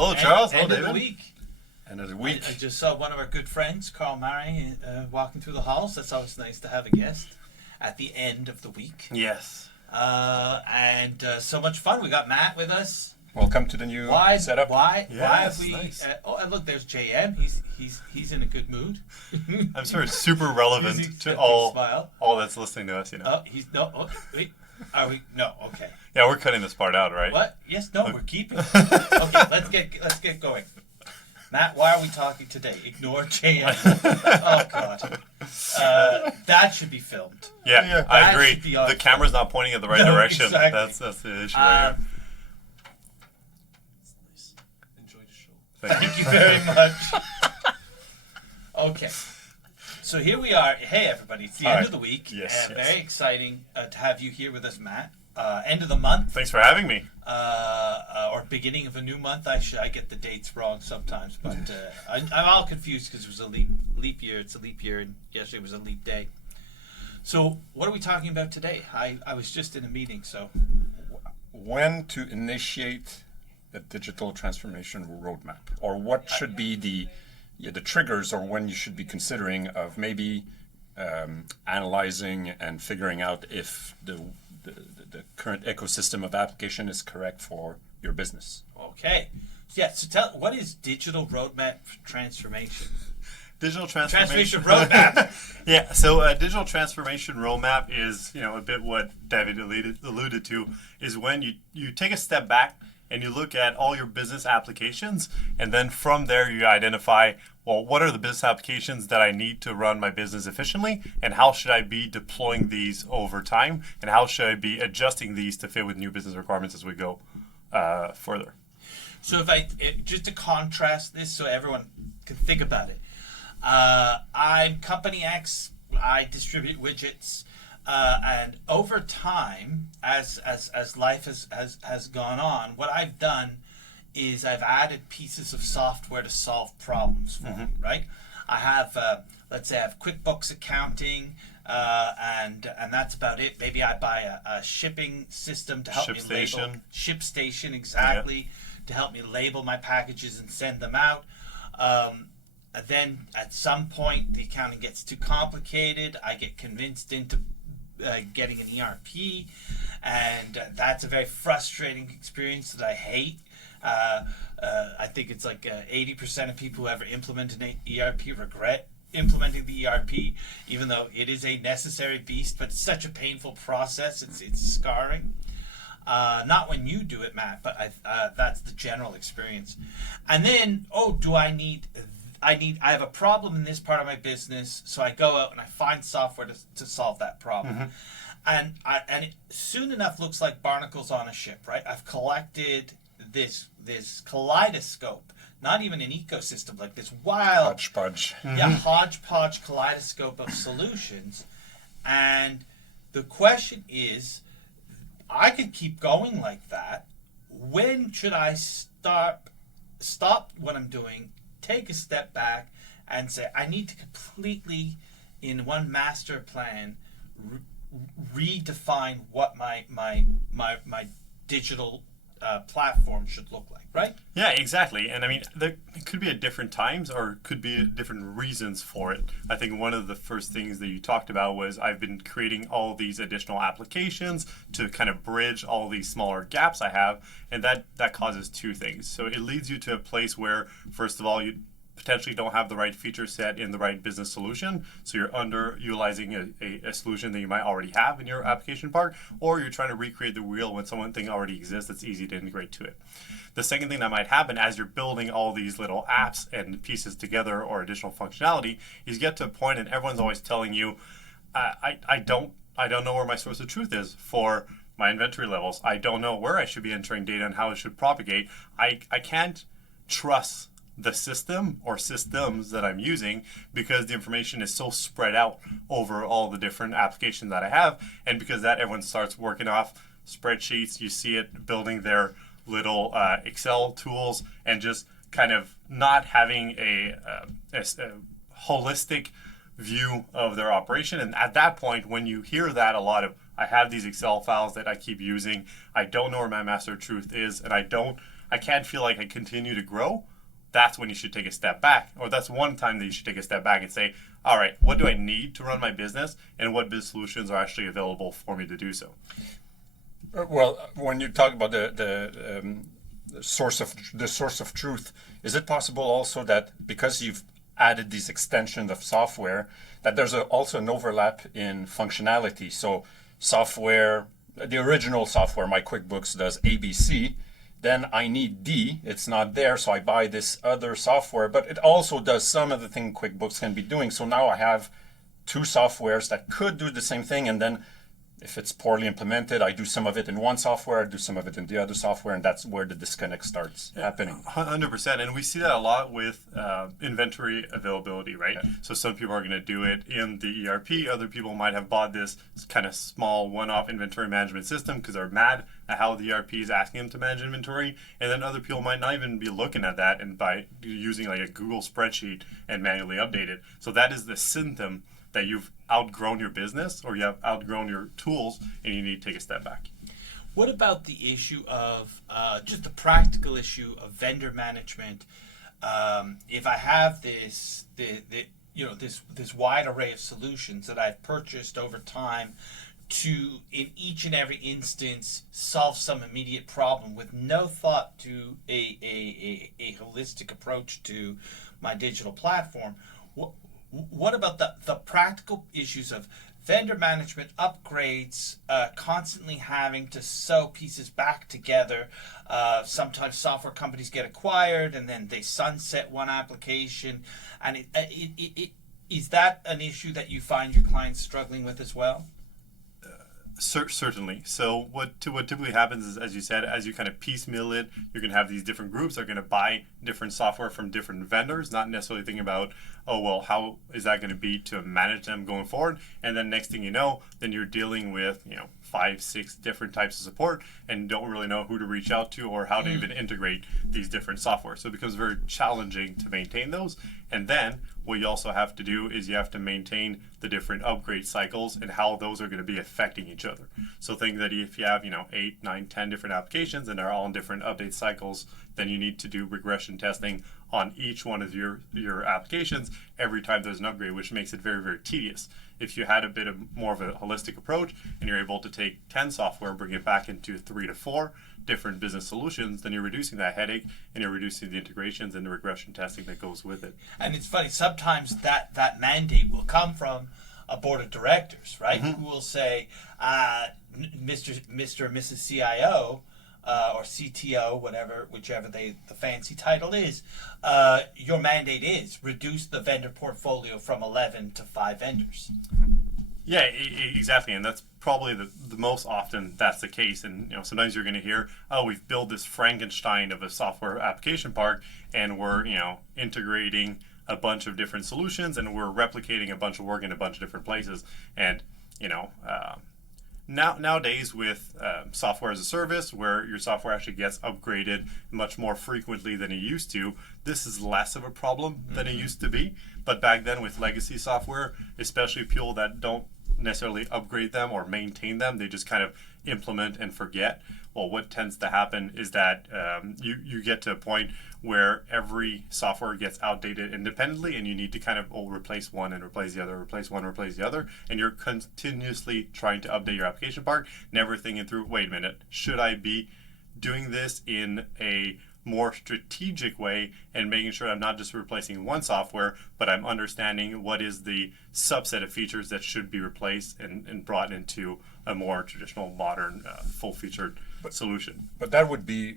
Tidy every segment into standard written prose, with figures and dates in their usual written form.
Hello, Charles. Hello, End of the David. week. End of the week. I just saw one of our good friends, Carl Murray, walking through the halls. That's always nice to have a guest at the end of the week. Yes. And so much fun. We got Matt with us. Welcome to the new setup. Why have Yes, we? nice. And look, there's JM. He's in a good mood. I'm sure it's super relevant He's- to big all smile. that's listening to us. Oh, he's no. Oh, wait. Are we? No. Okay. Yeah, we're cutting this part out, right? What? Yes. No. We're keeping. Okay. Let's get going. Matt, why are we talking today? Ignore JM. Oh God. That should be filmed. Yeah, I That agree. should be on- The camera's not pointing in the right No, direction. exactly. That's the issue right here. Enjoy the show. Thank you very much. Okay. So here we are. Hey, everybody. It's the All end right. of the week. Yes, yes. Very exciting to have you here with us, Matt. End of the month, Thanks for having me. or beginning of a new month. I get the dates wrong sometimes, but I'm all confused because it was a leap year. It's a leap year, and yesterday was a leap day. So what are we talking about today? I was just in a meeting, so When to initiate a digital transformation roadmap, or what should be the triggers, or when you should be considering of maybe analyzing and figuring out if the current ecosystem of application is correct for your business. okay. Yeah. So tell what is digital roadmap transformation? Digital Transformation transformation roadmap. Yeah, so digital transformation roadmap is, a bit what David alluded to, is when you take a step back and you look at all your business applications, and then from there you identify, well, what are the business applications that I need to run my business efficiently, and how should I be deploying these over time, and how should I be adjusting these to fit with new business requirements as we go further. So just to contrast this, so everyone can think about it, I'm company X. I distribute widgets, and over time, as life has gone on, what I've done is I've added pieces of software to solve problems for me. Right? I have, let's say, I have QuickBooks accounting. And that's about it. Maybe I buy a shipping system to help me label. ShipStation, exactly, to help me label my packages and send them out. Then at some point the accounting gets too complicated. I get convinced into getting an ERP, and that's a very frustrating experience that I hate. I think it's like 80% of people who ever implement an ERP regret implementing the ERP, even though it is a necessary beast, but it's such a painful process. It's scarring. Not when you do it, Matt, but that's the general experience. And then, I have a problem in this part of my business, so I go out and I find software to solve that problem. And it soon enough looks like barnacles on a ship, right? I've collected this kaleidoscope, not even an ecosystem, like this wild Hodgepodge. hodgepodge kaleidoscope of solutions. And the question is, I could keep going like that. When should I stop what I'm doing, take a step back, and say I need to completely, in one master plan, redefine what my digital platform should look like, right? Yeah, exactly. And I mean, there could be at different times or could be different reasons for it. I think one of the first things that you talked about was I've been creating all these additional applications to kind of bridge all these smaller gaps I have. And that causes two things. So it leads you to a place where, first of all, you potentially don't have the right feature set in the right business solution, so you're underutilizing a solution that you might already have in your application part, or you're trying to recreate the wheel when something already exists that's easy to integrate to it. The second thing that might happen as you're building all these little apps and pieces together or additional functionality is you get to a point and everyone's always telling you, I don't know where my source of truth is for my inventory levels. I don't know where I should be entering data and how it should propagate. I can't trust the system or systems that I'm using because the information is so spread out over all the different applications that I have, and because that everyone starts working off spreadsheets. You see it building their little Excel tools and just kind of not having a holistic view of their operation. And at that point, when you hear that a lot of, I have these Excel files that I keep using, I don't know where my master truth is, and I don't I can't feel like I continue to grow, that's when you should take a step back. Or that's one time that you should take a step back and say, all right, what do I need to run my business, and what business solutions are actually available for me to do so? Well, when you talk about the source of truth, is it possible also that because you've added these extensions of software, that there's also an overlap in functionality? So software, the original software, my QuickBooks does ABC, then I need D, it's not there, so I buy this other software, but it also does some of the thing QuickBooks can be doing. So now I have two softwares that could do the same thing, and then if it's poorly implemented, I do some of it in one software, I do some of it in the other software, and that's where the disconnect starts happening. 100%, and we see that a lot with inventory availability, right? Okay. So some people are going to do it in the ERP. Other people might have bought this kind of small one-off inventory management system because they're mad at how the ERP is asking them to manage inventory. And then other people might not even be looking at that and by using like a Google spreadsheet and manually update it. So that is the symptom that you've outgrown your business or you have outgrown your tools and you need to take a step back. What about the issue of just the practical issue of vendor management? If I have this wide array of solutions that I've purchased over time to, in each and every instance, solve some immediate problem with no thought to a holistic approach to my digital platform, what about the practical issues of vendor management, upgrades, constantly having to sew pieces back together? Sometimes software companies get acquired and then they sunset one application. And is that an issue that you find your clients struggling with as well? Certainly. So what typically happens is, as you said, as you kind of piecemeal it, you're going to have these different groups that are going to buy different software from different vendors, not necessarily thinking about, oh, well, how is that going to be to manage them going forward? And then next thing you know, then you're dealing with, 5, 6 different types of support and don't really know who to reach out to or how to even integrate these different software. So it becomes very challenging to maintain those. And then what you also have to do is you have to maintain the different upgrade cycles and how those are going to be affecting each other. So think that if you have, 8, 9, 10 different applications and they're all in different update cycles, then you need to do regression testing on each one of your applications every time there's an upgrade, which makes it very, very tedious. If you had a bit of more of a holistic approach and you're able to take 10 software and bring it back into 3 to 4 different business solutions, then you're reducing that headache and you're reducing the integrations and the regression testing that goes with it. And it's funny, sometimes that mandate will come from a board of directors, right? Who will say, Mr. or Mrs. CIO, or CTO, whichever the fancy title is, your mandate is reduce the vendor portfolio from 11 to 5 vendors. Yeah, exactly, and that's probably the most often that's the case. And sometimes you're going to hear, oh, we've built this Frankenstein of a software application park, and we're integrating a bunch of different solutions, and we're replicating a bunch of work in a bunch of different places. And nowadays with software as a service, where your software actually gets upgraded much more frequently than it used to, this is less of a problem than it used to be. But back then with legacy software, especially people that don't necessarily upgrade them or maintain them, they just kind of implement and forget. Well, what tends to happen is that you get to a point where every software gets outdated independently, and you need to kind of replace one and replace the other, replace one, replace the other, and you're continuously trying to update your application park, never thinking through, wait a minute, should I be doing this in a more strategic way and making sure I'm not just replacing one software, but I'm understanding what is the subset of features that should be replaced and brought into a more traditional, modern, full-featured solution. But that would be,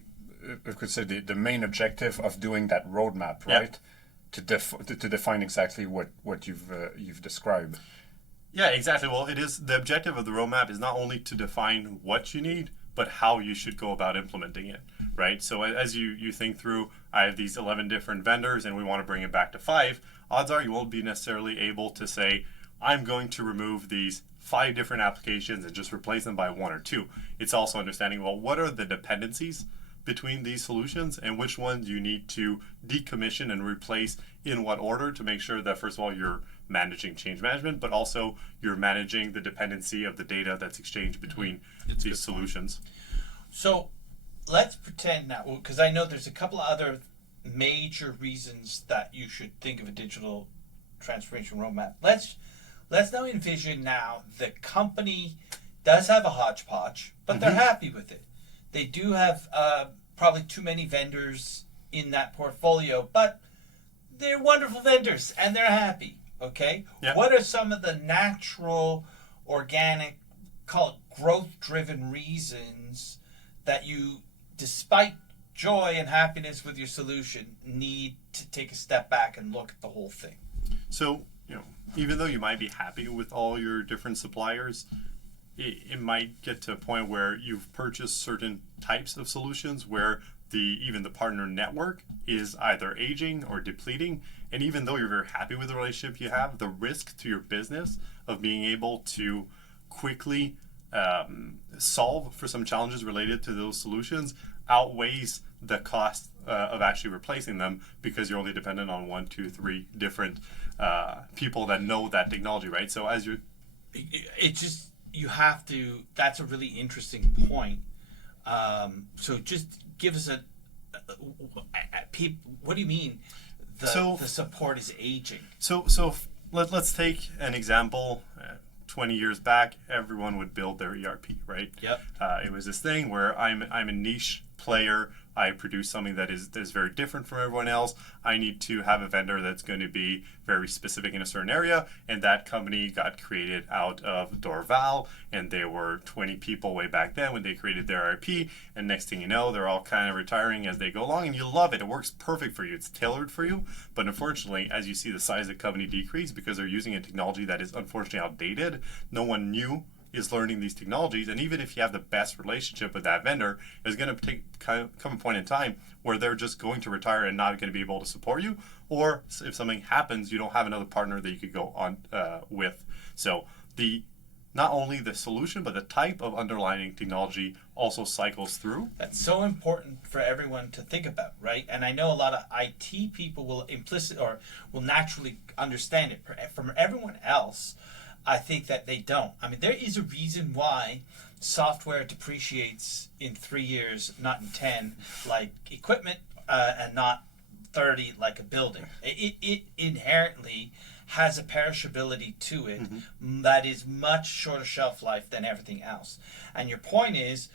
I could say, the main objective of doing that roadmap, right? Yeah. To define exactly what you've described. Yeah, exactly. Well, it is the objective of the roadmap is not only to define what you need, but how you should go about implementing it, right? So as you think through, I have these 11 different vendors and we want to bring it back to 5, odds are you won't be necessarily able to say, I'm going to remove these 5 different applications and just replace them by 1 or 2. It's also understanding, well, what are the dependencies between these solutions and which ones you need to decommission and replace in what order to make sure that, first of all, you're managing change management, but also you're managing the dependency of the data that's exchanged between these solutions. So let's pretend now, because I know there's a couple of other major reasons that you should think of a digital transformation roadmap. Let's now envision now the company does have a hodgepodge, but they're happy with it. They do have probably too many vendors in that portfolio, but they're wonderful vendors and they're happy. Okay. Yeah. What are some of the natural, organic, call it growth-driven reasons that you, despite joy and happiness with your solution, need to take a step back and look at the whole thing? So, even though you might be happy with all your different suppliers, it might get to a point where you've purchased certain types of solutions where even the partner network is either aging or depleting. And even though you're very happy with the relationship you have, the risk to your business of being able to quickly solve for some challenges related to those solutions outweighs the cost of actually replacing them, because you're only dependent on 1, 2, 3 different people that know that technology, right? So as you You have to, that's a really interesting point. So just give us what do you mean the support is aging? So let's take an example. 20 years back, everyone would build their ERP, right? Yep. It was this thing where I'm a niche player. I produce something that is very different from everyone else. I need to have a vendor that's going to be very specific in a certain area, and that company got created out of Dorval, and there were 20 people way back then when they created their ERP, and next thing you know, they're all kind of retiring as they go along, and you love it. It works perfect for you. It's tailored for you, but unfortunately, as you see the size of the company decrease because they're using a technology that is unfortunately outdated, no one new is learning these technologies, and even if you have the best relationship with that vendor, there's going to come a point in time where they're just going to retire and not going to be able to support you, or if something happens, you don't have another partner that you could go on with. So not only the solution, but the type of underlying technology also cycles through. That's so important for everyone to think about, right? And I know a lot of IT people will naturally understand it. From everyone else, I think that they don't. I mean, there is a reason why software depreciates in 3 years, not in 10, like equipment, and not 30 like a building. It inherently has a perishability to it that is much shorter shelf life than everything else. And your point is,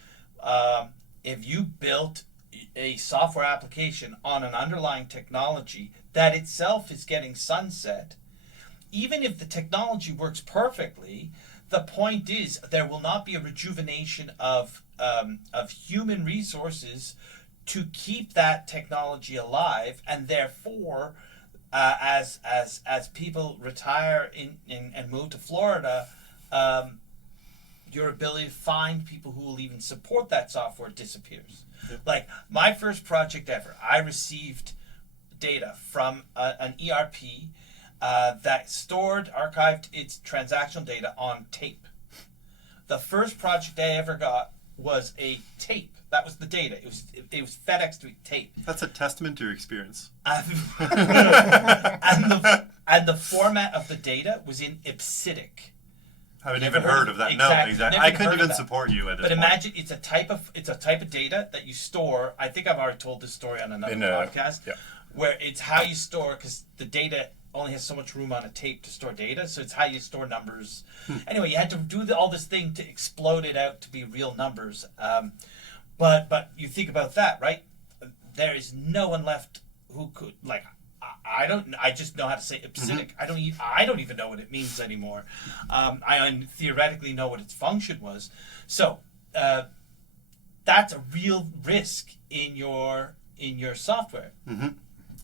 if you built a software application on an underlying technology that itself is getting sunset, even if the technology works perfectly, the point is there will not be a rejuvenation of human resources to keep that technology alive, and therefore, as people retire and move to Florida, your ability to find people who will even support that software disappears. Yep. Like my first project ever, I received data from an ERP that archived its transactional data on tape. The first project I ever got was a tape. That was the data. It was FedEx tape. That's a testament to your experience. And the format of the data was in EBCDIC. I haven't even heard of that. Exactly. No, exactly. Never I couldn't heard of even that. support you at this But point. imagine it's a type of data that you store. I think I've already told this story on another podcast, where it's how you store, because the data only has so much room on a tape to store data, so it's how you store numbers. Anyway, you had to do all this thing to explode it out to be real numbers. But you think about that, right? There is no one left who could, like, I just know how to say EBCDIC. I don't even know what it means anymore. I theoretically know what its function was. So that's a real risk in your software. Mm-hmm.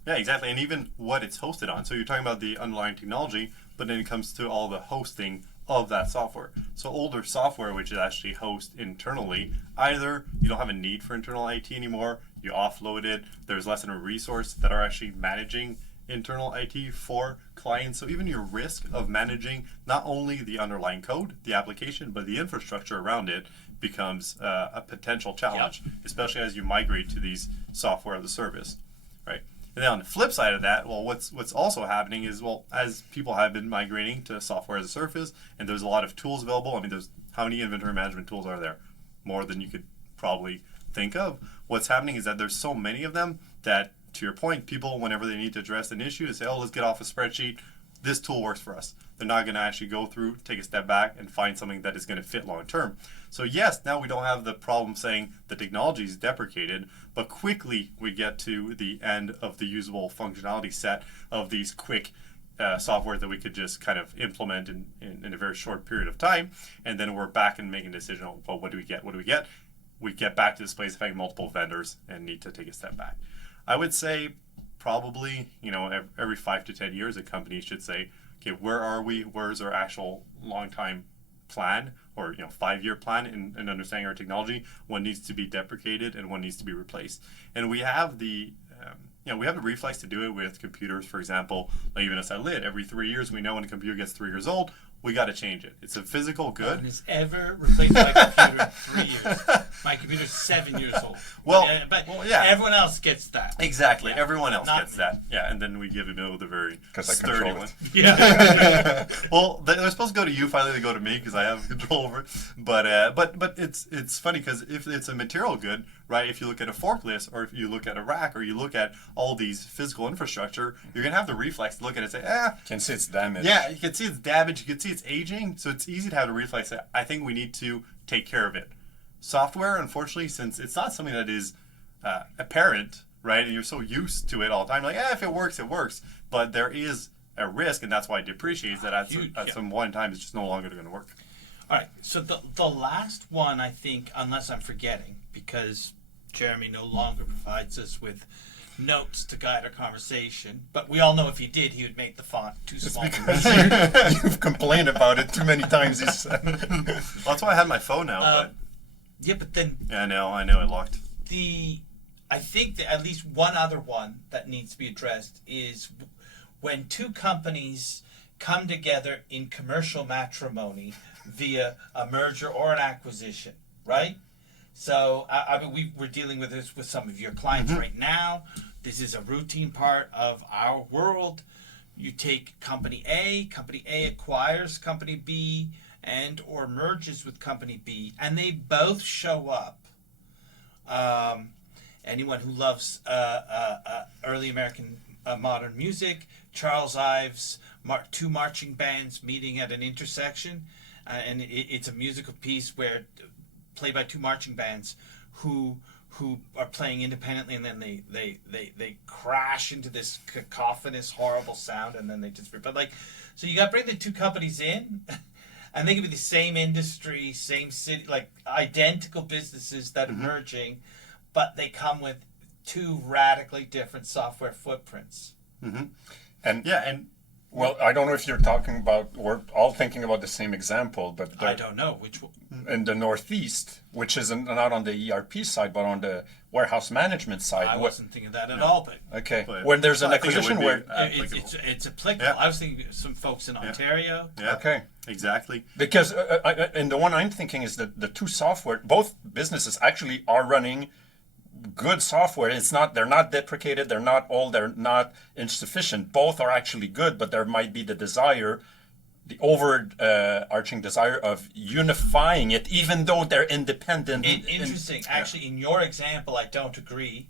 Yeah, exactly. And even what it's hosted on. So you're talking about the underlying technology, but then it comes to all the hosting of that software. So older software, which is actually hosted internally, either you don't have a need for internal IT anymore, you offload it, there's less than a resource that are actually managing internal IT for clients. So even your risk of managing not only the underlying code, the application, but the infrastructure around it becomes a potential challenge, especially as you migrate to these software as a service, right? And then on the flip side of that, well, what's also happening is, well, as people have been migrating to software as a service, and there's a lot of tools available. I mean, how many inventory management tools are there? More than you could probably think of. What's happening is that there's so many of them that, to your point, people, whenever they need to address an issue, they say, oh, let's get off a spreadsheet. This tool works for us. They're not going to actually go through, take a step back, and find something that is going to fit long term. So yes, now we don't have the problem saying the technology is deprecated, but quickly we get to the end of the usable functionality set of these quick software that we could just kind of implement in a very short period of time, and then we're back and making a decision on, well, what do we get? What do we get? We get back to this place of having multiple vendors and need to take a step back. I would say probably, every 5 to 10 years, a company should say, okay, where are we? Where's our actual long time plan or 5-year plan in understanding our technology? What needs to be deprecated and what needs to be replaced? And we have the we have the reflex to do it with computers, for example. Like even as I lit, every 3 years we know when a computer gets 3 years old, we got to change it. It's a physical No good. one has ever replaced my computer in 3 years. My computer's 7 years old. Well, but yeah. everyone else gets that. Exactly. Yeah. Everyone else Not gets me. that. Yeah, and then we give him with a very 'Cause I sturdy control one. it. Yeah. Well, they're supposed to go to you. Finally, they go to me because I have control over it. But it's funny because if it's a material good, right? If you look at a forklift, or if you look at a rack, or you look at all these physical infrastructure, you're gonna have the reflex to look at it and say, Can see it's damaged. yeah, you can see it's damaged, you can see it's aging, so it's easy to have the reflex that I think we need to take care of it. Software, unfortunately, since it's not something that is apparent, right, and you're so used to it all the time, like, if it works, it works. But there is a risk, and that's why it depreciates, that at Huge, yeah. some one time it's just no longer going to work. All right. So the last one, I think, unless I'm forgetting, because Jeremy no longer provides us with notes to guide our conversation, but we all know if he did, he would make the font too It's small. because you've complained about it too many times. Well, that's why I have my phone now, but Yeah, but then yeah, I know it locked. I think that at least one other one that needs to be addressed is when two companies come together in commercial matrimony via a merger or an acquisition, right? So I mean, we're dealing with this with some of your clients right now. This is a routine part of our world. You take company A acquires company B and or merges with company B, and they both show up. Anyone who loves early American modern music, Charles Ives, two marching bands meeting at an intersection, and it's a musical piece where played by two marching bands who are playing independently, and then they crash into this cacophonous, horrible sound, and then they just so you got to bring the two companies in. And they could be the same industry, same city, like identical businesses that are merging, but they come with two radically different software footprints. And well, I don't know if you're talking about, we're all thinking about the same example, but I don't know which one. in the Northeast, which is not on the ERP side, but on the warehouse management side. I wasn't thinking of that at all, but Okay, But when there's an I think it acquisition would be, where... it's applicable. Yeah. I was thinking of some folks in Ontario. Yeah. Okay. Exactly. Because and the one I'm thinking is that the two software, both businesses actually are running good software. They're not deprecated. They're not insufficient. Both are actually good, but there might be the overarching desire of unifying it, even though they're independent. Interesting. Actually, in your example, I don't agree.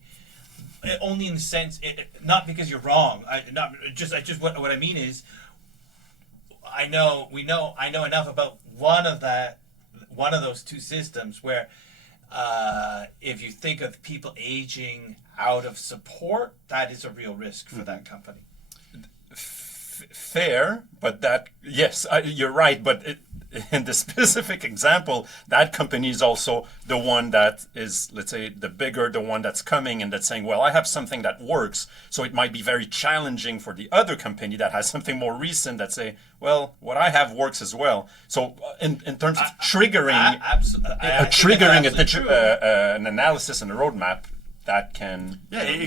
Only in the sense, not because you're wrong. What I mean is, I know enough about one of those two systems where, if you think of people aging out of support, that is a real risk for that company. Fair, but you're right. But in the specific example, that company is also the one that is, let's say, the one that's coming and that's saying, well, I have something that works. So it might be very challenging for the other company that has something more recent that say, well, what I have works as well. So in terms of triggering an analysis and a roadmap, that can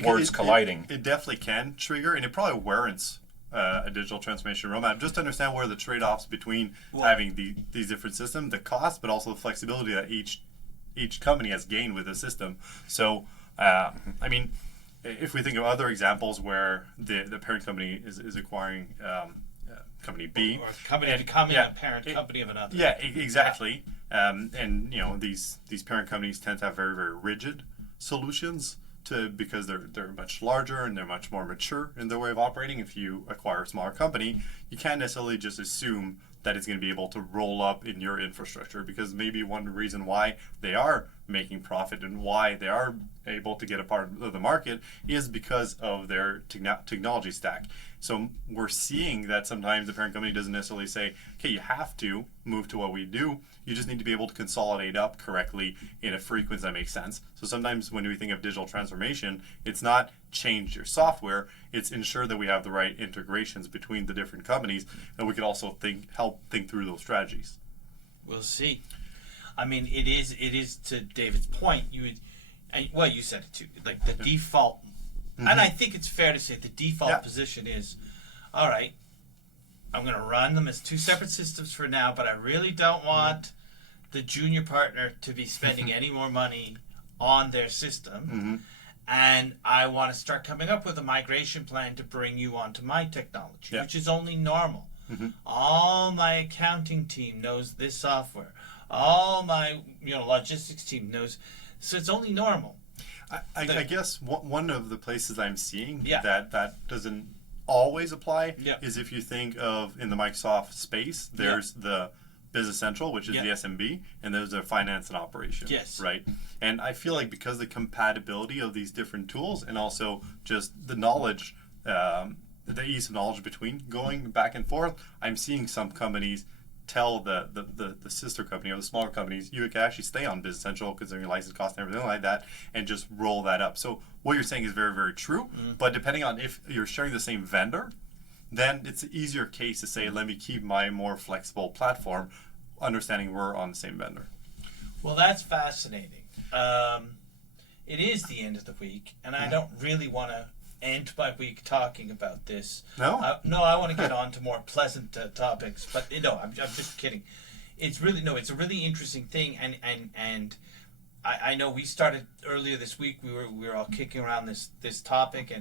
words colliding. It definitely can trigger, and it probably warrants a digital transformation roadmap, just to understand where the trade-offs between having these different systems, the cost, but also the flexibility that each company has gained with the system. So, I mean, if we think of other examples where the parent company is acquiring company B. Or company becoming yeah, a parent it- company of another. Yeah, exactly. And you know these parent companies tend to have very very rigid solutions because they're much larger and they're much more mature in their way of operating. If you acquire a smaller company, you can't necessarily just assume that it's going to be able to roll up in your infrastructure, because maybe one reason why they are making profit and why they are able to get a part of the market is because of their technology stack. So we're seeing that sometimes the parent company doesn't necessarily say, okay, you have to move to what we do. You just need to be able to consolidate up correctly in a frequency that makes sense. So sometimes when we think of digital transformation, it's not change your software, it's ensure that we have the right integrations between the different companies, and we could also help think through those strategies. We'll see. I mean, it is to David's point. You said it too. Like the default, and I think it's fair to say the default position is, all right, I'm going to run them as two separate systems for now, but I really don't want the junior partner to be spending any more money on their system. And I want to start coming up with a migration plan to bring you onto my technology, which is only normal. All my accounting team knows this software. All my logistics team knows. So it's only normal. I guess one of the places I'm seeing Yeah. that doesn't always apply Yeah. is if you think of in the Microsoft space, there's the Business Central, which is the SMB, and there's the finance and operations. Yes. Right. And I feel like because the compatibility of these different tools and also just the knowledge, the ease of knowledge between going back and forth, I'm seeing some companies tell the sister company or the smaller companies, you can actually stay on Business Central because of your license costs and everything like that, and just roll that up. So what you're saying is very, very true. But depending on if you're sharing the same vendor, then it's an easier case to say, let me keep my more flexible platform, understanding we're on the same vendor. Well, that's fascinating. It is the end of the week, and I don't really want to end my week talking about this. No? No, I want to get on to more pleasant topics, but no, I'm just kidding. It's a really interesting thing, and I know we started earlier this week. We were all kicking around this topic,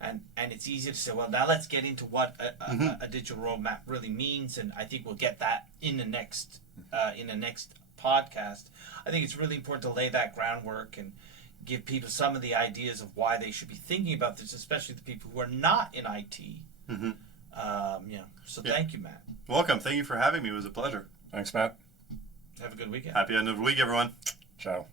and it's easy to say, well, now let's get into what a digital roadmap really means, and I think we'll get that in the next podcast. I think it's really important to lay that groundwork and give people some of the ideas of why they should be thinking about this, especially the people who are not in IT. So thank you, Matt. Welcome. Thank you for having me. It was a pleasure. Thanks, Matt. Have a good weekend. Happy end of the week, everyone. Ciao.